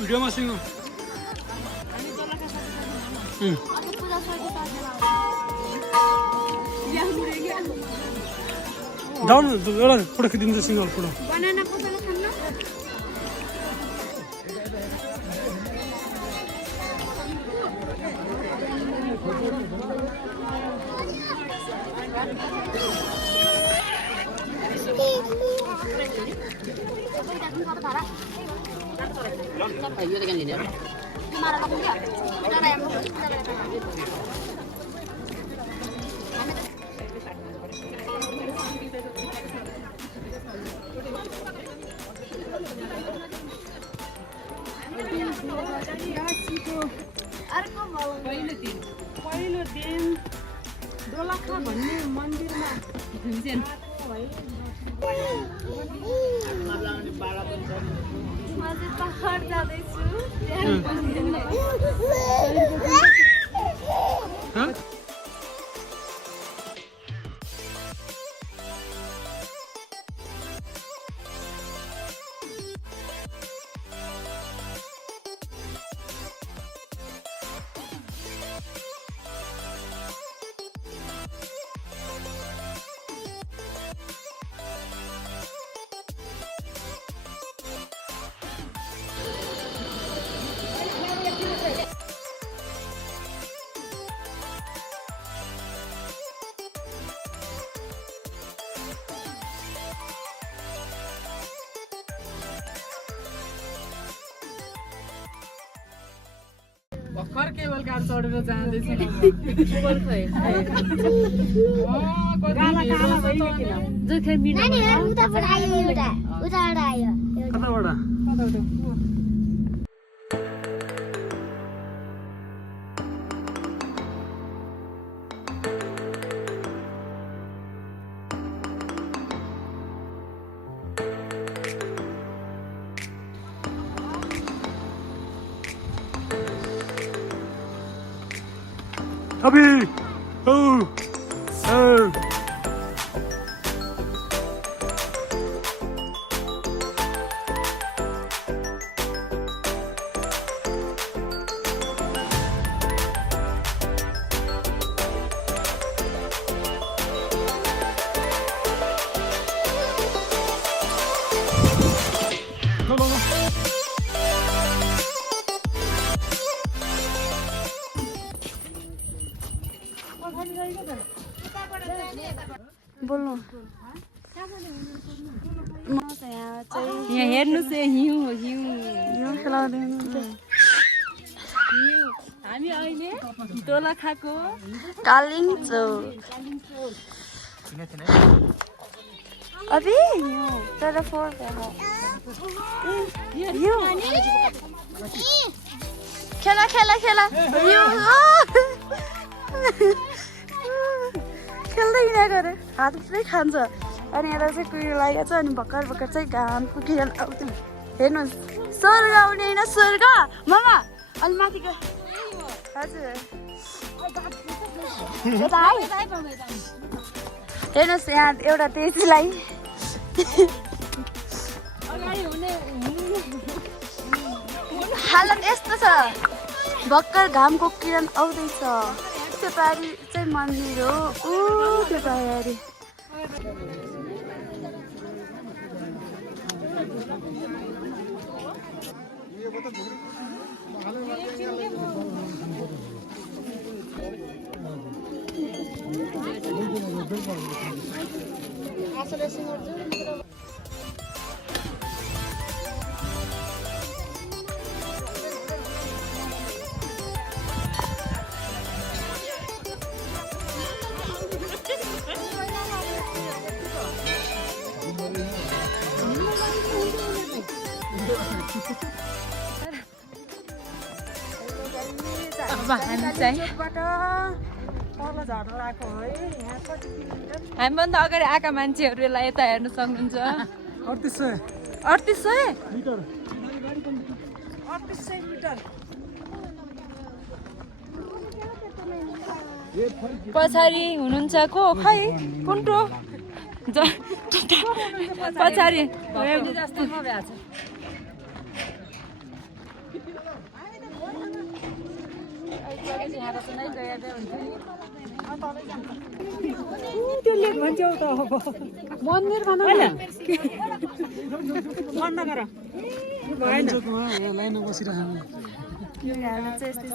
भिडियोमा सिङ जाऊ न एउटा फोटो खिचिदिन्छ single photo Yo dengan ini. Marah kamu enggak? Udah ayam. पहिलो दिन दोलखा भन्ने मन्दिरमा घुम्छन् म चाहिँ पहाड जाँदैछु भर्खर केबल कार चढेर जाँदैछ Happy! Oh! Oh! Go, go, go. बोल्नु यहाँ हेर्नुहोस् हिउँ हो हिउँ हामी अहिले दोलखाको कालिम्पोङ अभी तेरा फोर पे हो खेला खेला खेला खेल्दै गरे हात पुरै खान्छ अनि यता चाहिँ कुहिरो लागेको छ अनि भर्खर भर्खर चाहिँ घाम पुगिएर आउँछ हेर्नुहोस् स्वर्ग आउने होइन स्वर्ग मामा अनि माथि हजुर हेर्नुहोस् यहाँ एउटा तेजीलाई हालत यस्तो छ भर्खर घामको किरण आउँदैछ त्यो पारी चाहिँ मन्दिर हो त्यो पारी अब हामी चाहिँ तल झर्न लागेको है यहाँ कति किलोमिटर हामीभन्दा अगाडि आएका मान्छेहरूलाई यता हेर्न सक्नुहुन्छ 3800 3800 मिटर 3800 मिटर पछाडि हुनुहुन्छ को खै कुन्टो पछाडि जस्तो नभएको छ मन्दिर भन बन्द गर लाइनमा बसिरहेको यो हेर्नु चाहिँ यस्तै छ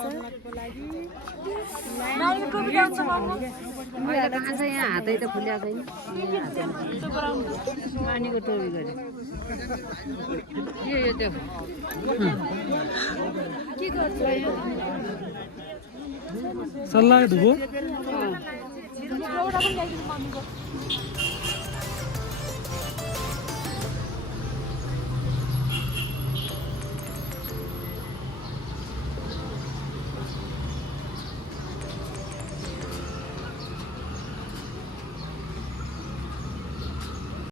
यहाँ हातै त खुल्या छैन पानीको टोपी गरे यो त्यो के गर्छ सल्लाह धुबो एउटा पनि ल्याइदिनु मम्मीको